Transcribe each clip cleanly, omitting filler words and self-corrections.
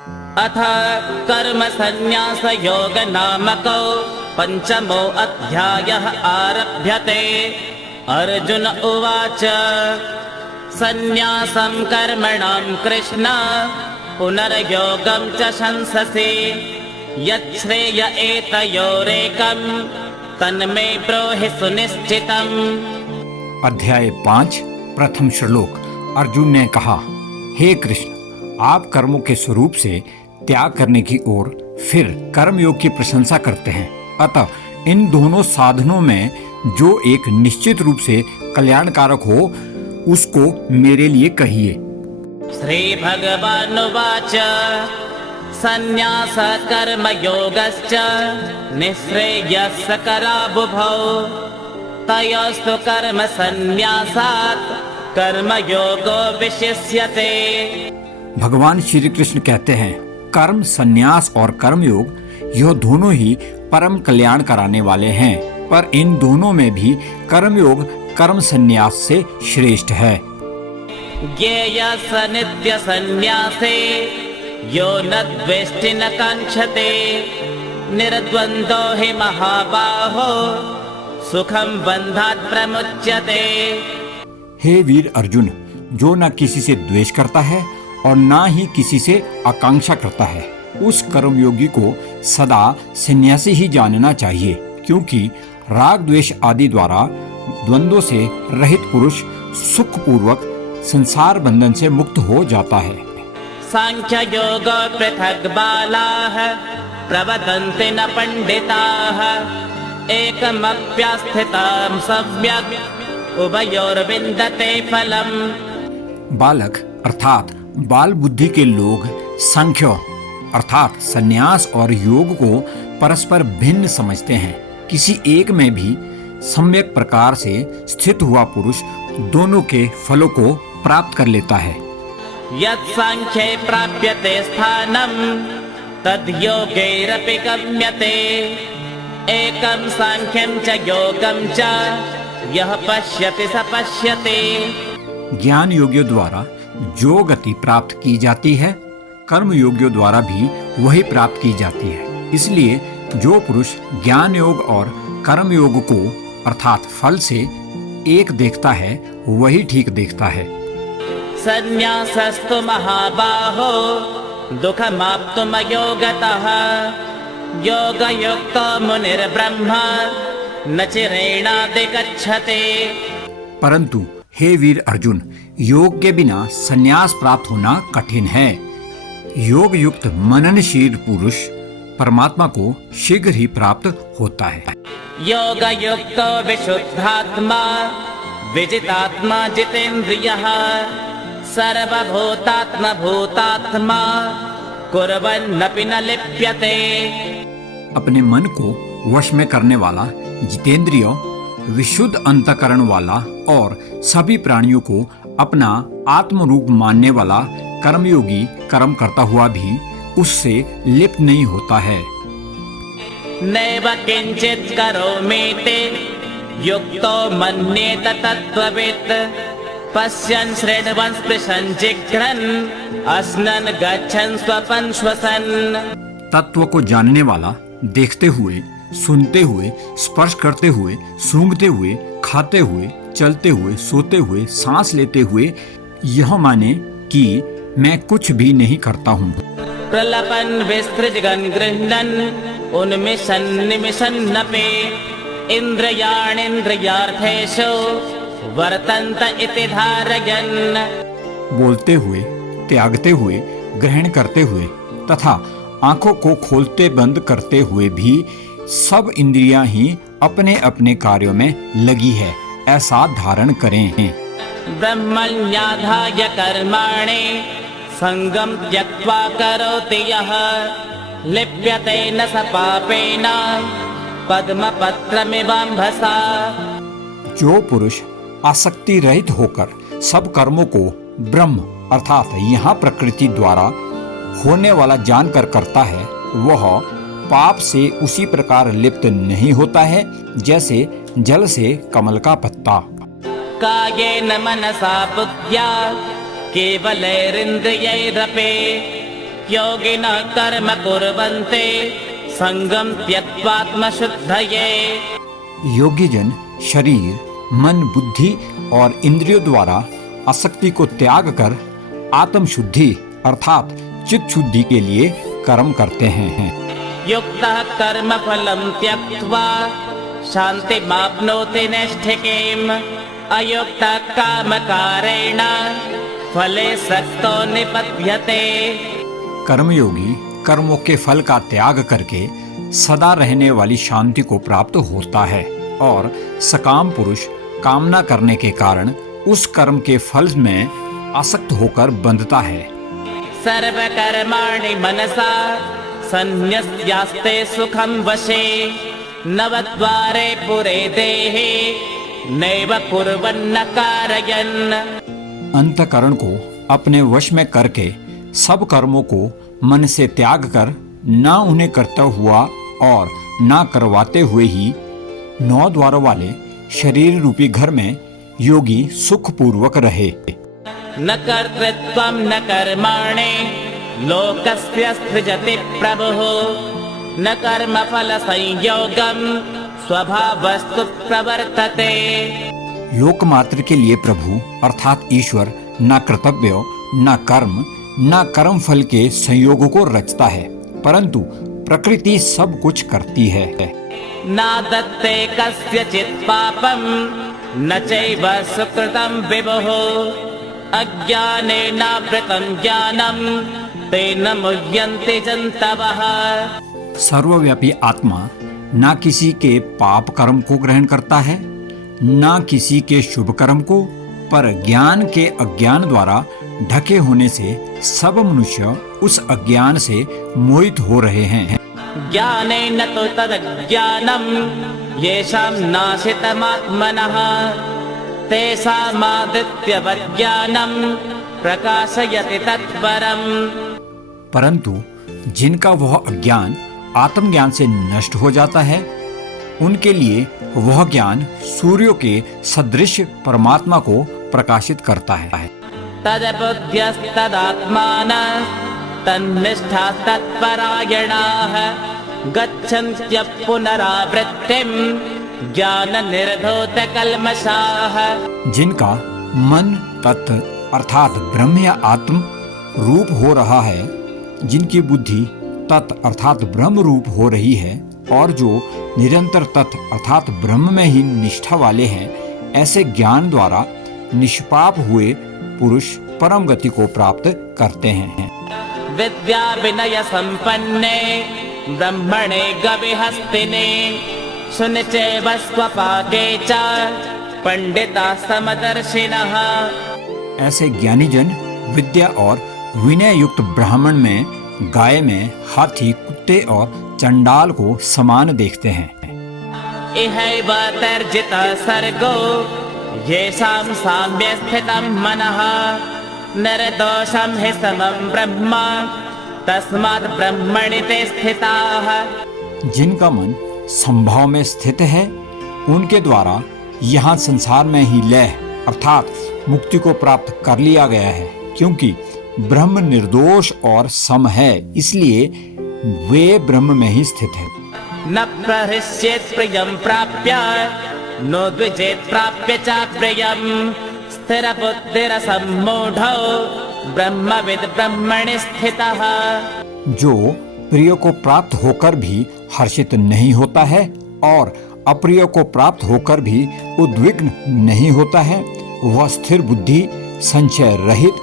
अथ कर्म संन्यास योग नामको पंचमो अध्यायः आरभ्यते। अर्जुन उवाच संन्यासं कर्मणां कृष्ण पुनर्योगं च शंससि यच्छ्रेय एतयोरेकं तन्मे ब्रूहि सुनिश्चितम्। अध्याय 5 प्रथम श्लोक। अर्जुन ने कहा, हे कृष्ण, आप कर्मों के स्वरूप से त्याग करने की ओर फिर कर्मयोग की प्रशंसा करते हैं। अतः इन दोनों साधनों में जो एक निश्चित रूप से कल्याणकारक हो उसको मेरे लिए कहिए। श्री भगवानुवाच संन्यास कर्म योगश्च निःश्रेयस्करावुभौ तयोस्तु कर्म संन्यासात् कर्मयोगो विशिष्यते। भगवान श्री कृष्ण कहते हैं, कर्म संन्यास और कर्मयोग यह दोनों ही परम कल्याण कराने वाले हैं, पर इन दोनों में भी कर्मयोग कर्म संन्यास से श्रेष्ठ है। ज्ञेयः स नित्य संन्यासे यो न द्वेष्टि न काङ्क्षते निर्द्वन्द्वो हि महाबाहो सुखं बन्धात् प्रमुच्यते। हे वीर अर्जुन, जो न किसी से द्वेष करता है और न ही किसी से आकांक्षा करता है, उस कर्मयोगी को सदा सन्यासी ही जानना चाहिए, क्योंकि राग द्वेष आदि द्वारा द्वंद्वों से रहित पुरुष सुख पूर्वक संसार बंधन से मुक्त हो जाता है। सांख्य योग पृथक बालाः प्रवदन्ति न पंडिताः एकमप्यास्थितं सम्यक् उभयोर्विन्दते फलम्। बालक अर्थात बाल बुद्धि के लोग सांख्य अर्थात संन्यास और योग को परस्पर भिन्न समझते हैं। किसी एक में भी सम्यक प्रकार से स्थित हुआ पुरुष दोनों के फलों को प्राप्त कर लेता है। यत् सांख्ये प्राप्यते स्थानं तद् योगैरपि गम्यते एकं सांख्यं च योगं च यः पश्यति स पश्यति। ज्ञान योगियों द्वारा जो गति प्राप्त की जाती है, कर्म योगियों द्वारा भी वही प्राप्त की जाती है। इसलिए जो पुरुष ज्ञान योग और कर्म योग को अर्थात फल से एक देखता है, वही ठीक देखता है। संन्यासस्तु महाबाहो दुःखमाप्तुमयोगतः योगयुक्तो मुनिर्ब्रह्मा न चिरेणाधिगच्छति। परंतु हे वीर अर्जुन, योग के बिना संन्यास प्राप्त होना कठिन है। योग युक्त मननशील पुरुष परमात्मा को शीघ्र ही प्राप्त होता है। योगयुक्तो विशुद्धात्मा विजितात्मा जितेन्द्रियः सर्वभूतात्मा भूतात्मा कुर्वन्नपि न लिप्यते। अपने मन को वश में करने वाला, जितेंद्रिय, विशुद्ध अंतःकरण वाला और सभी प्राणियों को अपना आत्म रूप मानने वाला कर्मयोगी कर्म करता हुआ भी उससे लिप्त नहीं होता है। नैव किंचित् करोमीति युक्तो मन्येत तत्त्ववित् पश्यन् शृण्वन् स्पृशन् जिघ्रन् अस्नन् गच्छन् स्वपन् श्वसन्। तत्व को जानने वाला देखते हुए, सुनते हुए, स्पर्श करते हुए, सूंघते हुए, खाते हुए, चलते हुए, सोते हुए, सांस लेते हुए यह माने कि मैं कुछ भी नहीं करता हूँ। प्रलपन् विसृजन् गृह्णन् उन्मिषन् निमिषन्नपि इन्द्रियाणीन्द्रियार्थेषु वर्तन्त इति धारयन्। बोलते हुए, त्यागते हुए, ग्रहण करते हुए तथा आंखों को खोलते बंद करते हुए भी सब इंद्रियां ही अपने अपने कार्यों में लगी है, ऐसा धारण करें। ब्रह्मण्याधाय कर्माणि संगम त्यक्त्वा करोति यः लिप्यते न स पापेन पद्मपत्रमिवाम्भसा। जो पुरुष आसक्ति रहित होकर सब कर्मों को ब्रह्म अर्थात यहाँ प्रकृति द्वारा होने वाला जानकर करता है, वह पाप से उसी प्रकार लिप्त नहीं होता है जैसे जल से कमल का पत्ता। कायेन मनसा बुद्ध्या केवलैरिन्द्रियैरपि योगिनः कर्म कुर्वन्ते संगम त्यक्त्वात्मशुद्धये। योगी जन शरीर, मन, बुद्धि और इंद्रियों द्वारा आसक्ति को त्याग कर आत्म शुद्धि अर्थात चित्त शुद्धि के लिए कर्म करते हैं। युक्तः कर्म फलं त्यक्त्वा शान्तिमाप्नोति नैष्ठिकीम्। अयुक्तः कामकारेण फले सक्तो निपत्यते। कर्मयोगी कर्मों के फल का त्याग करके सदा रहने वाली शांति को प्राप्त होता है और सकाम पुरुष कामना करने के कारण उस कर्म के फल में आसक्त होकर बंधता है। सर्वकर्माणि मनसा सन्न्यस्यास्ते सुखं वशे। नवद्वारे पुरे देहे नैव कुर्वन्न कारयन्। अंतःकरण को अपने वश में करके सब कर्मों को मन से त्याग कर ना उन्हें करता हुआ और ना करवाते हुए ही 9 द्वारों वाले शरीर रूपी घर में योगी सुख पूर्वक रहे। न कर्तृत्वं न कर्माणि लोकस्य सृजति प्रभुः। न कर्मफल संयोगं स्वभावस्तु प्रवर्तते। लोकमात्र के लिए प्रभु अर्थात ईश्वर न कर्तव्य न कर्म न कर्म फल के संयोगों को रचता है, परंतु प्रकृति सब कुछ करती है। नादत्ते कस्यचित् पापं न चैव सुकृतं विभुः। अज्ञानेनावृतं ज्ञानं तेन मुह्यन्ते जन्तवः। सर्वव्यापी आत्मा ना किसी के पाप कर्म को ग्रहण करता है ना किसी के शुभ कर्म को, पर ज्ञान के अज्ञान द्वारा ढके होने से सब मनुष्य उस अज्ञान से मोहित हो रहे हैं। ज्ञानेन तु तदज्ञानं येषां नाशितमात्मनः तेषामादित्यवत् ज्ञानं प्रकाशयति तत्परम्। परंतु जिनका वह अज्ञान आत्मज्ञान से नष्ट हो जाता है उनके लिए वह ज्ञान सूर्यों के सदृश परमात्मा को प्रकाशित करता है। तद्बुद्ध्यस्तदात्मानः तन्निष्ठास्तत्परायणाः गच्छन्त्य पुनरावृत्तिं ज्ञाननिर्धूतकल्मषाः। जिनका मन तत्व अर्थात ब्रह्म या आत्म रूप हो रहा है, जिनकी बुद्धि तत् अर्थात ब्रह्म रूप हो रही है और जो निरंतर तत् अर्थात ब्रह्म में ही निष्ठा वाले हैं, ऐसे ज्ञान द्वारा निष्पाप हुए पुरुष परम गति को प्राप्त करते हैं। विद्या विनय संपन्ने ब्रह्मणे गविहस्तिने सुनिचैव स्वपाके च पंडिता समदर्शिनः। ऐसे ज्ञानी जन विद्या और विनय युक्त ब्राह्मण में गाय में हाथी, कुत्ते और चंडाल को समान देखते हैं। इहैव तर्जितः सर्गो येषां साम्ये स्थितं मनः निर्दोषं हि समं ब्रह्म तस्मात् ब्रह्मणि ते स्थिताः। जिनका मन संभाव में स्थित है उनके द्वारा यहाँ संसार में ही लय अर्थात मुक्ति को प्राप्त कर लिया गया है, क्योंकि ब्रह्म निर्दोष और सम है, इसलिए वे ब्रह्म में ही स्थित है। न प्रहृष्येत् प्रियं प्राप्य नो द्विजेत् प्राप्य च प्रियं स्थिरबुद्धिरसम्मूढो ब्रह्मविद् ब्रह्मणि स्थितः। जो प्रिय को प्राप्त होकर भी हर्षित नहीं होता है और अप्रिय को प्राप्त होकर भी उद्विग्न नहीं होता है, वह स्थिर बुद्धि संशय रहित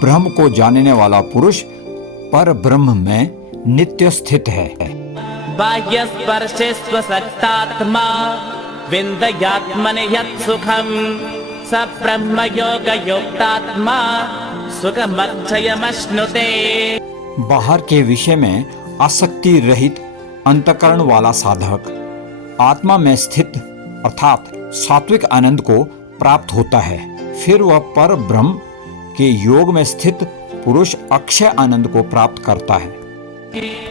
ब्रह्म को जानने वाला पुरुष पर ब्रह्म में नित्य स्थित है। बाह्य स्पर्शे स्वसक्तात्मा विन्दयात्मनि यत् सुखं स ब्रह्म योग युक्तात्मा सुखमक्षयमश्नुते। बाहर के विषय में आसक्ति रहित अंतकरण वाला साधक आत्मा में स्थित अर्थात सात्विक आनंद को प्राप्त होता है, फिर वह पर ब्रह्म के योग में स्थित पुरुष अक्षय आनंद को प्राप्त करता है।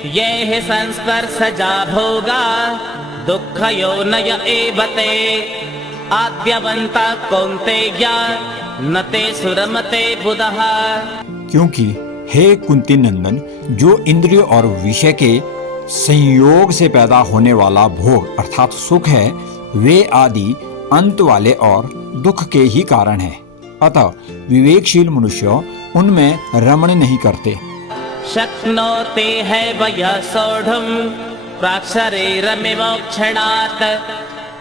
ये हि संस्पर्शजा भोगा दुःखयोनय एव ते आद्यवन्तः कौन्तेय न ते सुरमते बुधः। क्योंकि हे कुंती नंदन, जो इंद्रिय और विषय के संयोग से पैदा होने वाला भोग अर्थात सुख है, वे आदि अंत वाले और दुख के ही कारण है। अतः विवेकशील मनुष्य उनमें रमण नहीं करते। शक्नोते है वयः सोढुम् प्राक्शरीरमिमोक्षणात्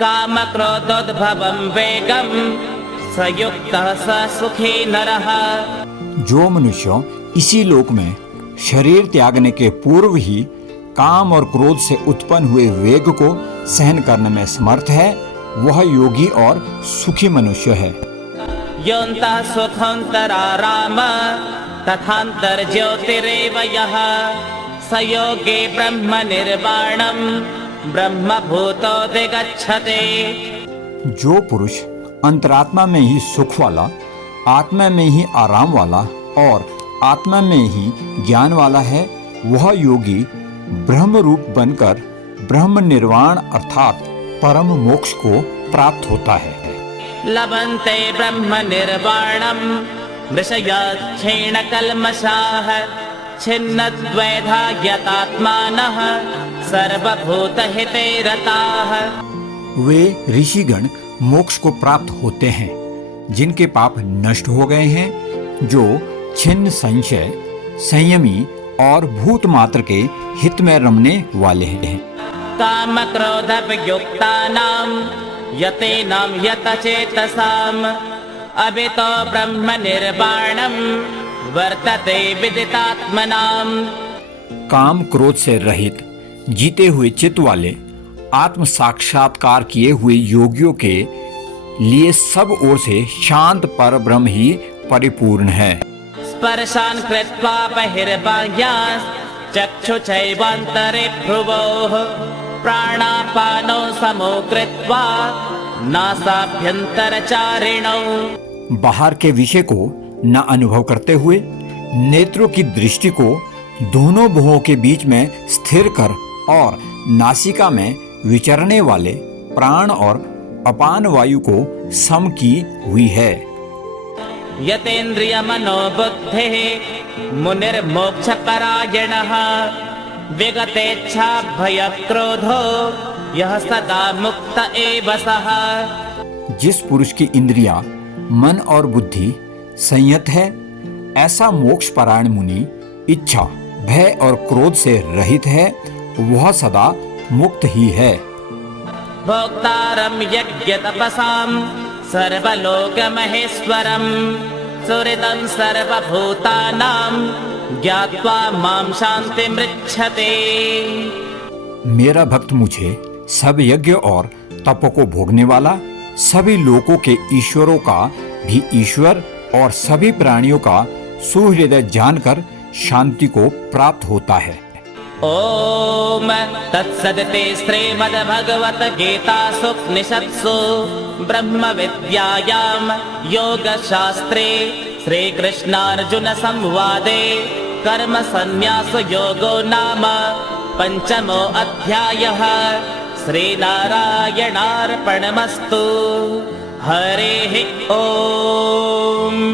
काम क्रोधोद्भवं वेगं स युक्तः स सुखी नरः। जो मनुष्य इसी लोक में शरीर त्यागने के पूर्व ही काम और क्रोध से उत्पन्न हुए वेग को सहन करने में समर्थ है, वह योगी और सुखी मनुष्य है। योऽन्तः सुखोऽन्तराराम तथान्तर्ज्योतिरेव यः स योगी ब्रह्म निर्वाणं ब्रह्मभूतोऽधिगच्छते। जो पुरुष अंतरात्मा में ही सुख वाला, आत्मा में ही आराम वाला और आत्मा में ही ज्ञान वाला है, वह योगी ब्रह्म रूप बनकर ब्रह्म निर्वाण अर्थात परम मोक्ष को प्राप्त होता है। लभन्ते ब्रह्म निर्वाणं मृषयक्षीण कल्मषाः छिन्नद्वैधा यतात्मानः सर्वभूतहिते रताः। वे ऋषिगण मोक्ष को प्राप्त होते हैं जिनके पाप नष्ट हो गए हैं, जो छिन्न संशय, संयमी और भूत मात्र के हित में रमने वाले हैं। काम क्रोध वियुक्तानां यतेनां यतचेतसाम् अभितो ब्रह्म निर्वाणं वर्तते विदितात्मनाम्। काम क्रोध से रहित जीते हुए चित्त वाले आत्म साक्षात्कार किए हुए योगियों के लिए सब ओर से शांत पर ब्रह्म ही परिपूर्ण है। स्पर्शान् कृत्वा बहिर्बाह्याश्चक्षुचैवान्तरे भ्रुवोः प्राणापानौ समो कृत्वा नासाभ्यन्तरचारिणौ। बाहर के विषय को न अनुभव करते हुए नेत्रों की दृष्टि को दोनों भुवों के बीच में स्थिर कर और नासिका में विचरने वाले प्राण और अपान वायु को सम की हुई है। यतेन्द्रिय मनोबुद्धेः मुनिर्मोक्षपरायणः विगतेच्छा भयक्रोधो यः सदा मुक्त एव सः। जिस पुरुष की इंद्रियां, मन और बुद्धि संयत है, ऐसा मोक्ष परायण मुनि इच्छा, भय और क्रोध से रहित है, वह सदा मुक्त ही है। भोक्तारं यज्ञतपसां सर्वलोकमहेश्वरं सुहृदं सर्वभूतानां ज्ञात्वा मां शान्तिमृच्छते। मेरा भक्त मुझे सब यज्ञ और तप को भोगने वाला, सभी लोकों के ईश्वरों का भी ईश्वर और सभी प्राणियों का सुहृदय जानकर शांति को प्राप्त होता है। ओम तत्सदिति श्रीमद्भगवद्गीतासु उपनिषत्सु ब्रह्मविद्यायां योगशास्त्रे श्रीकृष्णार्जुनसंवादे कर्मसन्न्यासयोगो नाम पंचमो अध्यायः। श्रीनारायणार्पणमस्तु। हरिः ओम्।